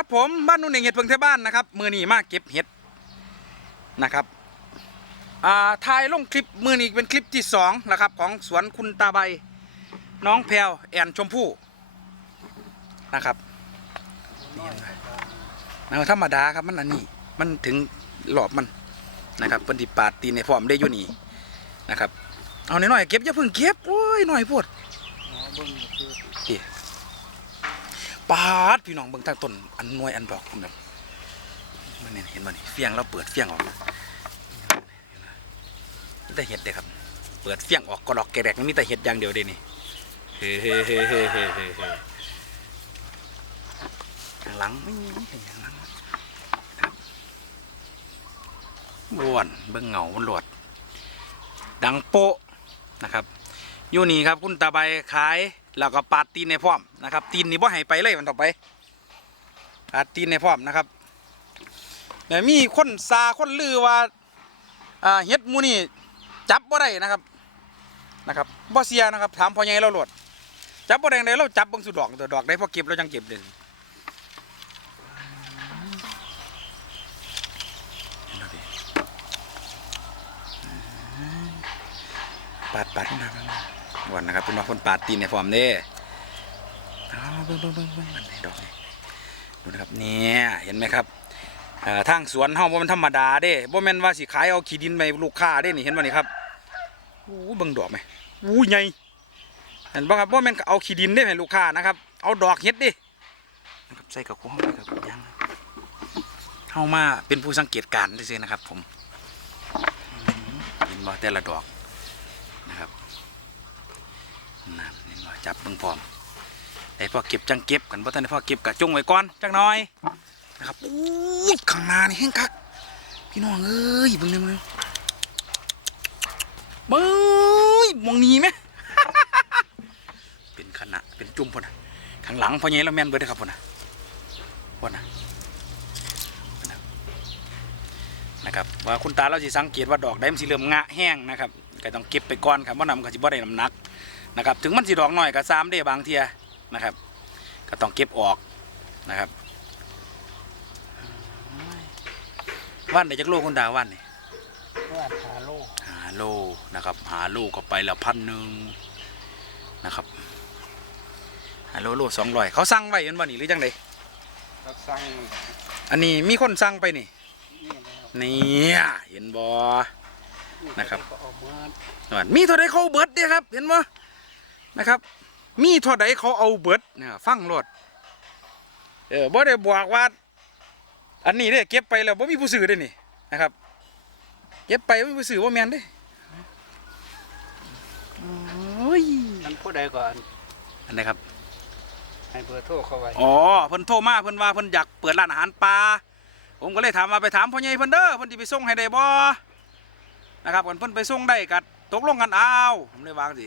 ครับผมบ้านนุ่นเองเห็ดเพิ่งเทบ้านนะครับมือนี้มาเก็บเห็ดนะครับอ่าถ่ายลงคลิปมือนี้เป็นคลิปที่สองนะครับของสวนคุณตาใบ น้องแพรวแอนชมพู่นะครับนี่เห็นไหมเอาธรรมดาครับมันอันนี้มันถึงหลอบมันนะครับเป็นดิปาดตีในฟอร์มได้อยู่นี่นะครับ เอาหน่อยๆเก็บอย่าเพิ่งเก็บโอ้ยหน่อยโพด ปาดพี่น้องเบิ่งทางต้นอันนวยอันดอกผมแบบมันเนี่ยเห็นบ่นี่เฟียงเราเปิดเฟียงออกมีแต่เห็ดเด้ครับ เปิดเฟียงออกก็ดอกแกแดกมีแต่เห็ดอย่างเดียวเด้นี่เฮ้เฮ้เฮ้เฮ้เฮ้เฮ้เฮ้ข้างหลังไม่มีอย่างหลังบล้วนเบิ่งเงามันหลวด ดังโปะนะครับ อยู่นี่ครับคุณตาใบขาย แล้วก็ปาดตีนในพร้อมนะครับ ตีนนี่บ่ให้ไปเลยมันต่อไปปาดตีนในพร้อมนะครับแต่มีคนซาคนลือว่าเฮ็ดมูนี่จับบ่ได้นะครับนะครับบ่เสียนะครับถามพ่อใหญ่เราโหลดจับบ่ได้ได้เราจับเบิ่งสุดดอกตัวดอกได้พอเก็บเราจังเก็บเลยปาดปาดนะครับ วันนะครับเป็นมาคนปาดตีนในฟอร์มเด้เอาเบิ่งเบิ่งเบิ่งเบิ่งมันดอกนี่ดูนะครับเนี่ยเห็นไหมครับทางสวนเฮาบ่มันธรรมดาเด้บ่แม่นว่าสิขายเอาขี้ดินไปลูกค้าเด้นี่เห็นบ่นี่ครับอู้เบิ่งดอกไหมอู้ใหญ่เห็นบ่ครับบ่แม่นเอาขี้ดินเด้ให้ลูกค้านะครับ เอาดอกเฮ็ดด้นะครับใส่กับของไปกับยางเฮามาเป็นผู้สังเกตการณ์ซื่อๆนะครับ ผมเห็นบ่แต่ละดอก นั่นนี่มาจับเบิ่งพร้อมไอ้พ่อเก็บจังเก็บกันเพราะท่านได้พ่อเก็บกะจุ้งไว้ก่อนจังน้อยนะครับอู้ข้างหน้านี่แห้งคักพี่น้องเอ้ยเบิ่งเลยมึงเบ้ยมองนีไหมเป็นขนาดเป็นจุ่มพ่นน่ะข้างหลังพ่อใหญ่เราแม่นเบิดเด้อครับพ่นน่ะพ่นน่ะนะครับว่าคุณตาเราสิสังเกตว่าดอกได้มันสิเริ่มงะแห้งนะครับก็ต้องเก็บไปก่อนครับเพราะนำก็สิบ่ได้น้ำหนัก นะครับถึงมันสีดอกหน่อยก็ซ้ำได้บางเทียนะครับ ก็ต้องเก็บออกนะครับวันได้จากโลคุณดาวันนี่ว่าหาโลกหาโลนะครับ หาโลก็ไปละพันหนึ่งนะครับหาโลโลสองร้อยเขาสั่งไว้ยันวันนี้หรือจังไดก็สั่งอันนี้มีคนสั่งไปนี่นี่แล้วเนี่ยเห็นบอนะครับก็เออกมาว่ามีเท่าใดเขาเอาเบิดเด้ครับ เห็นบ่ นะครับ มีเท่าใดเขาเอาเบิดเนี่ยฟังโลดเออบ่ได้บอกว่า อันนี้เด้เก็บไปแล้วบ่มีผู้ซื้อเด้นี่นะครับ เก็บไปบ่มีผู้ซื้อบ่แม่นเด้โอ้ยอันผู้ใดก่อนอันไหนครับ ให้เบอร์โทรเข้าไว้อ๋อเพิ่นโทรมาเพิ่นว่าเพิ่นอยากเปิดร้านอาหารปลาผมก็เลยถามว่าไปถามพ่อใหญ่เพิ่นเด้อเพิ่นสิไปส่งให้ได้บ่นะครับคันเพิ่นไปส่งได้ก็ตกลงกันเอาผมเลยวาจังสิ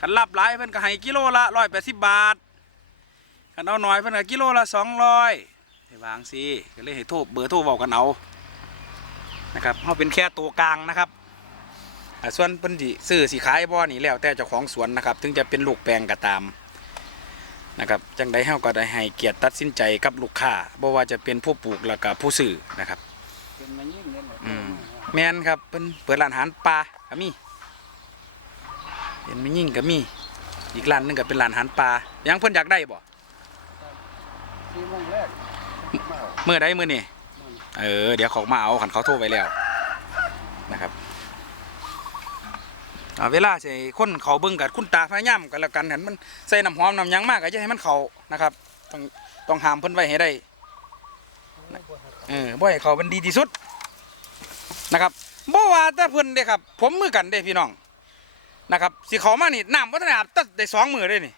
คันรับหลายเพิ่นก็ให้กิโลละ180บาทคันเอาน้อยเพิ่นก็กิโลละ200ให้วาจังสิก็เลยให้โทรเบอร์โทรเว้ากันเอานะครับเฮาเป็นแค่ตัวกลางนะครับอ่าส่วนเพิ่นสิซื้อสิขายบ่นี่แล้วแต่เจ้าของสวนนะครับ ถึงจะเป็นลูกแปลงก็ตามนะครับจังใดเฮาก็ได้ให้เกียรติตัดสินใจกับลูกค้าบ่ว่าจะเป็นผู้ปลูกแล้วก็ผู้ซื้อนะครับเป็นมายิ่งเลยแหละอืมแม่นครับเพิ่นเปิดร้านอาหารปลาก็มี เป็นไม่ยิ่งก็มี อีกร้านหนึงก็เป็นร้านอาหารปลายังเพิ่นอยากได้บ่สี่โมงแรกมาเอามื้อใดมื้อนี้เออเดี๋ยวเขามาเอาคันเขาโทรไว้แล้วนะครับอ่าเวลาสิคนเขาเบิ่งกับคุณตาพยายามกันแล้วกันหันมันใส่น้ำหอมน้ำหยังมากก็จะให้มันเข้านะครับ ต้องต้องห้ามเพิ่นไว้ให้ได้เออบ่ให้เขาเป็นดีที่สุดนะครับบ่ว่าแต่เพิ่นเด้ครับ ผมมือกันเด้พี่น้อง นะครับสิเขามานี่น้ำวัฒนอาบตัดได้สองมือเด้นี่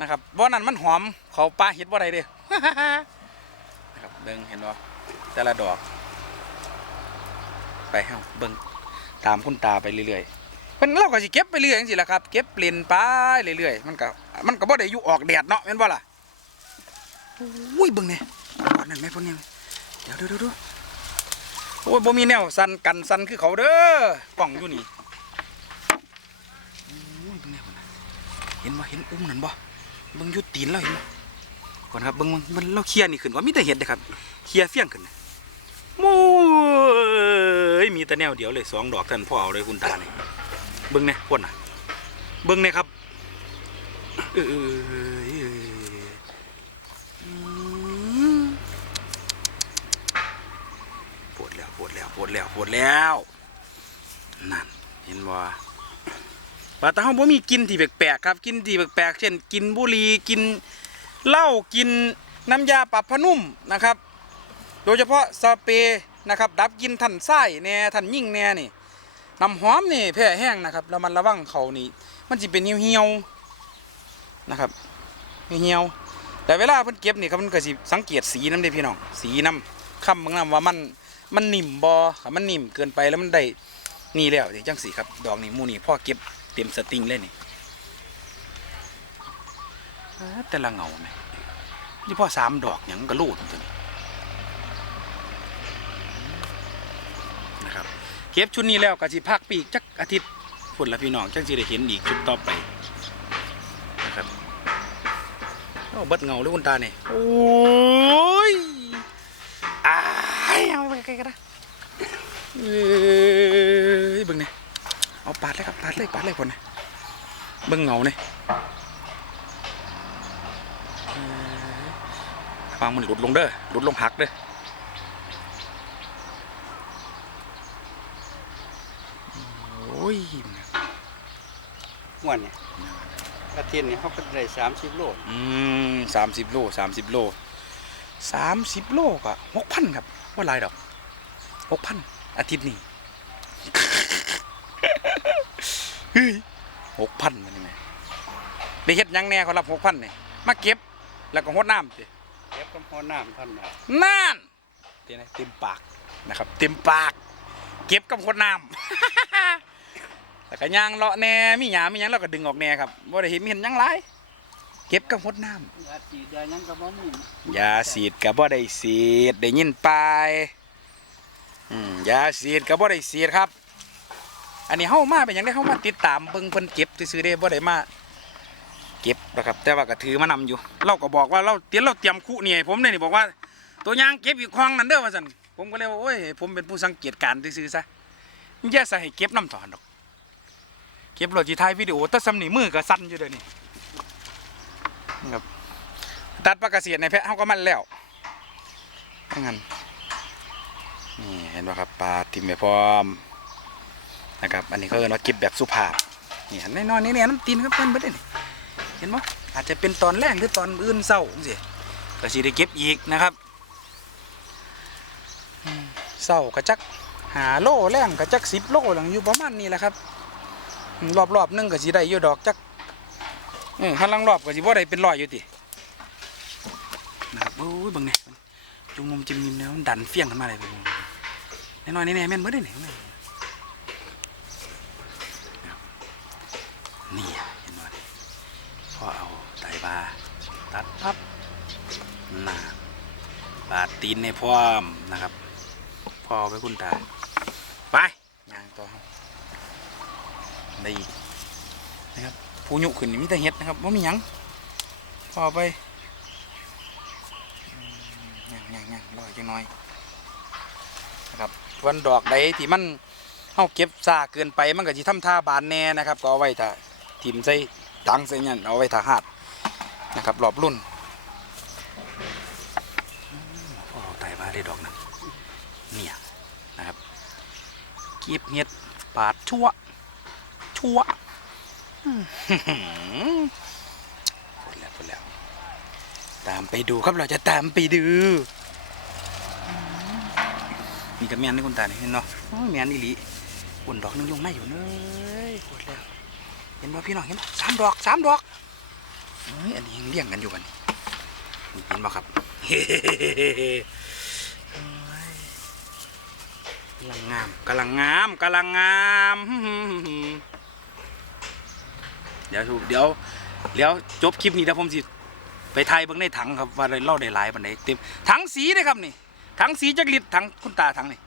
นะครับบ่นั้นมันหอมเขาปลาเห็ดบ่ได้เด้นะครับเบิ่งเห็นบ่แต่ละดอก ไปเฮาเบิ่งตามคุณตาไปเรื่อยๆเพิ่นเราก็สิเก็บไปเรื่อยจังซี่ล่ะครับ เก็บเปลี่ยนไปเรื่อยๆมันก็มันก็บ่ได้อยู่ออกแดดเนาะแม่นบ่ล่ะอุ้ยเบิ่งนี่อันนั้นแม่พิ่นนี่เดี๋ยวเดี๋ยวดี๋ยวเดี๋ยวโอ้ยบ่มีแนวสันกันสันคือเขาเด้อกล่องอยู่นี่โอ้ย เห็นบ่เห็นอุ้มนั่นบ่เบิ่งยุตีนแล้วเห็นบ่ก่อนครับเบิ่งเบิ่งเราเคลียร์นี่ขึ้นว่ามีแต่เห็ดเด้อครับเคลียร์เฟี้ยงขึ้นโอ้ยมีแต่แนวเดียวเลยสองดอกท่านพ่อเอาเลยคุณตาเนี่เบิ่งเนี่ยพ่นน่ะเบิ่งเนี่ยครับเออปวดแล้วปวดแล้วปวดแล้วปวดแล้ว นั่นเห็นบ่ ปลาตาห้องบ่มีกินที่แปลกๆครับ กินที่แปลกๆเช่น กินบุหรี่กินเหล้ากินน้ำยาปรับผ้านุ่มนะครับ โดยเฉพาะสเปรย์นะครับดับกินทันไส้แน่ทันยิ่งแน่นี่น้ำหอมนี่แพ้แห้งนะครับแล้วมันระวังเขานี่มันจะเป็นเหี่ยวๆนะครับเหี่ยวๆแต่เวลาเพิ่นเก็บนี่ครับมันก็สิสังเกตสีน้ำเด้พี่น้องสีน้ำคำบางน้ำว่ามันมันนิ่มบอครับมันนิ่มเกินไปแล้วมันได้นี่แล้วจังสีครับ ดอกนี่มูนี่พ่อเก็บ ต็มสติงเลยนี่แต่ละเงาไหมนี่พ่อสามดอกหยังกระโลดตัวนี้นะครับเก็บชุดนี้แล้วก็สิพักปีกจักอาทิตย์พุ่นละพี่น้องจังสิได้เห็นอีกชุดต่อไปนะครับโอ้เบิดเงาเลยคุณตาเนี่ยโอ้ยอ้ายเอาไปไกลกันนะเอ้ยเบิ่งเนี่ยเอา ปาดเลยครับปาดเลยปาดเลยคนเนี่ยเบิ่งเงาเนี่ยฟังมันหลุดลงเด้อหลุดลงหักเด้อโอ้ยม่วนเนี่ยกระเทียนเนี่ยเขาก็ได้สามสิบโลอืมสามสิบโลสามสิบโลสามสิบโลก็หกพันครับว่าหลายดอกหกพันอาทิตย์นี้เฮ้ยหกพันมันยังไงได้เฮ็ดหยังแน่เขารับหกพันเนี่ยมาเก็บแล้วก็หดน้ำสิเก็บกับพอน้ำท่านน่ะนั่นเต็มเต็มปากนะครับ เต็มปาก เก็บกับคนน้ำ แล้วก็ย่างเลาะแหน่มีหยามีหยังเราก็ดึงออกแหน่ครับบ่ได้เห็นมีเห็นหยังหลายเก็บกับหดน้ยาสีดายังกับบ่มีำยาสีดกับบ่ได้สีดได้ยินไปอืมยาสีดกับบ่ได้สีดครับ อันนี้เฮามาเป็นหยังได้เฮามาติดตามเบิ่งเพิ่นเก็บซื่อๆเด้บ่ได้มาเก็บนะครับ แต่ว่าก็ถือมานำอยู่ เราก็บอกว่าเราเตรียมเราเตรียมคุนี่ให้ผมเนี่ยนี่บอกว่า ตัวยางเก็บอยู่คลองนั่นเด้อว่าซั่นผมก็เลยว่าโอ้ยผมเป็นผู้สังเกตการณ์ซื่อซะอย่ใส่ให้เก็บน้ำถอนดอก เก็บรถจีถ่ายวิดีโอแตัดสำนีมือก็สั่นอยู่เด้อนี่นะครับตัดปลากระเสียในแพะเฮาก็มันแล้วถ้างั้นนี่เห็นป่ะครับปลาทิมไปพร้อม นะครับ อันนี้เขาเรียกว่าเก็บแบบสุภาพนี่หันน้อยๆนี่เนี่ยน้ำตีนครับเพิ่นเบิดเลยนี่เห็นป่อาจจะเป็นตอนแรกหรือตอนอื่นเศร้าจังซี่ก็สิได้เก็บอีกนะครับเศร้ากระจักหาโลแรงกระจักสิบโลหลังอยู่ประมาณนี้แหละครับ รอบรอบๆนึงก็สิได้อยู่ดอกจักเออหันลังรอบก็สิบ่าได้เป็นร้อยอยู่ตินะครับโอ้ยบิ่งนี่ยจุงมุมจิมนิมแล้วมันดันเฟี้ยงขึ้นมาเลยเบิ่น้อยๆนี่แน่แม่นบ่ได้นี่นี่นี่เห็นบ่นี่พอเอาไตบา ตัดปั๊บน่ะบาดตีนในพร้อมนะครับ พอไปคุณตา ไปยางต่อครับได้อีกนะครับผู้ยุขึ้นนี่มีแต่เห็ดนะครับว่ามีหยังพอไปยังยังยังรอจังน้อยนะครับวันดอกใดที่มันเฮาเก็บซาเกินไปมันก็สิทำท่าบานแน่นะครับ ก็เอาไว้ถ้าทิมใส่ถังใส่หยันเอาไว้ถ้าหาด นะครับรอบรุ่นอืมพอเอาไตมาได้ดอกนั้นเนี่ยนะครับเก็บเห็ดปาดชั่ว ชั่วอื้อหือพูดแล้วพูดแล้ว ตามไปดูครับเราจะตามไปดูอืมนี่กับแมนนี่คุณตาเนี่ยเห็นเนาะโอ้ยแมนอีหลีอุ่นดอกนึงยงไม่อยู่เนยพูดแล้วเห็นบ่พี่น้องเห็นบ่สามดอกสามดอกเฮ้ย อันนี้ยังเลี้ยงกันอยู่กันนี่เห็นบ่ครับเฮ้ยกำลังงามกำลังงามกำลังงามเดี๋ยวถูกเดี๋ยวเดี๋ยวจบคลิปนี้เดี๋ยวผมสิไปไทยเบิ่งในถังครับว่าได้เล่าได้หลายปันใดเต็มถังสีนะครับนี่ถังสีจักรลิตรถังคุณตาถังนี่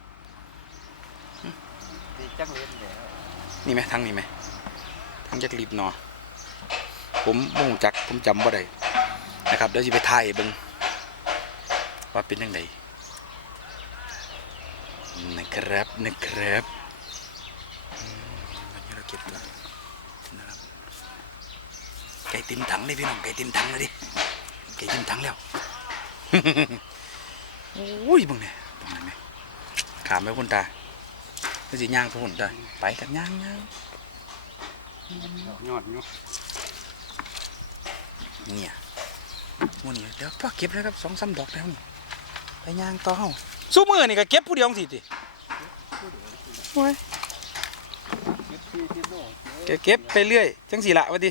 ที่จักเล่นแล้วนี่ไหมถังนี่ไหมถังจักรลิตรเนาะ ผมบ่งจักผมจำบ่ได้นะครับเดี๋ยวจะไปถ่ายเบิ่งว่าเป็นยังไงนะครับนะครับวันนี้เราเก็บตัวนะครับไก่ติมถังเลยพี่น้องไก่ติมถังเลยดิไก่ติมถังแล้วโอ้ยบิ่งเนี่ยตรงนั้นไหมขามไปพุ่นตาก็สิย่างพุ่นตาไปกันย่างย่างยอดเนาะ เนี่ยหมันนี่เดี๋ยวพ่อเก็บแล้วครับสองสามดอกแล้วนี่ไปย่างต่อเฮาสู้มือนี่ก็เก็บผู้เดียวสิติโอ้ยเก็บที่ที่โลกแกเก็บไปเรื่อยจังสิละวะดิ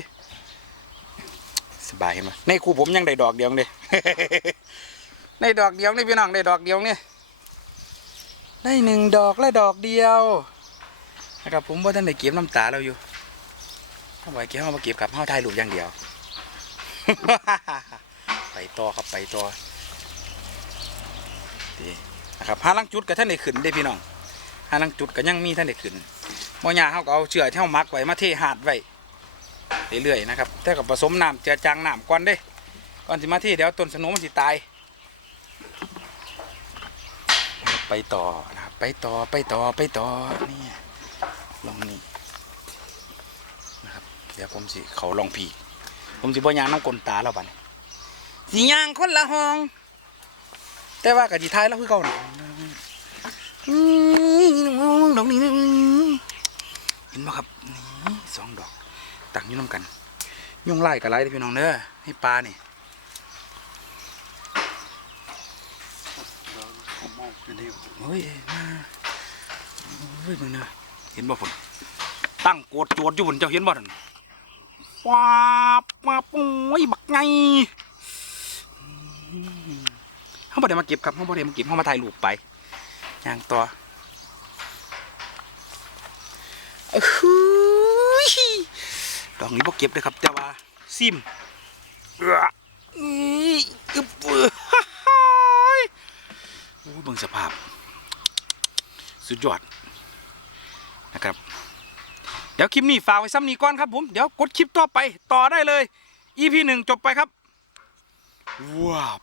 สบายเห็นไหมในครูผมยังได้ดอกเดียวเลยในดอกเดียวนี่พี่น้องได้ดอกเดียวนี่ได้หนึ่งดอกและดอกเดียวนะครับผมว่าท่านได้เก็บน้ำตาเราอยู่เอาไว้เก็บเอามาเก็บกับเฮาถ่ายรูปอย่างเดียว ไปต่อครับไปต่อดีนะครับหาลังจุดกับท่านได้ขึ้นได้พี่น้องหาลังจุดกับยังมีท่านได้ขึ้นบ่ยาเฮาก็เอาเชือกเท่ามักไว้มาเทหาดไว้เรื่อยๆนะครับแต่กับผสมน้ำเจือจางน้ำก่อนเด้ก่อนสิมาเทเดี๋ยวต้นสโนมันสิตาย ไปต่อนะครับไปต่อไปต่อไปต่อนี่ลองนี่นะครับเดี๋ยวผมสิเขาลองผี ผมสิบ่ยางน้ำกลนตาแล้วบัดนี้สิยางคนละห้อง แต่ว่ากะสิท้ายแล้วคือเก่าน่ะอืมดอกนี้เห็นไหมครับนี่สองดอกตั้งยู่น้ำกันยุงไล่กับไล่เด้อพี่น้องเด้อให้ปลานี่เดียเฮ้ยมาเฮ้ยมึงนะเห็นบ่ฝนตั้งโกดโจดอยู่บนเจ้าเห็นบ่นั่น ว้าบว้าบโอ้ยบักไงอืมเขาบ่ได้มาเก็บครับเขาบ่ได้มาเก็บเขามาถ่ายรูปไปอย่างต่อเอ้ยดอกนี้บ่เก็บเลยครับแต่ว่าซิมอือนี่อึบเอื้อฮ่าฮ่ายโอ้เบิ่งสภาพ สุดยอดนะครับ เดี๋ยวคลิปนี้ฝากไว้ซ้ำนี้ก่อนครับผมเดี๋ยวกดคลิปต่อไปต่อได้เลย EP หนึ่งจบไปครับว้าว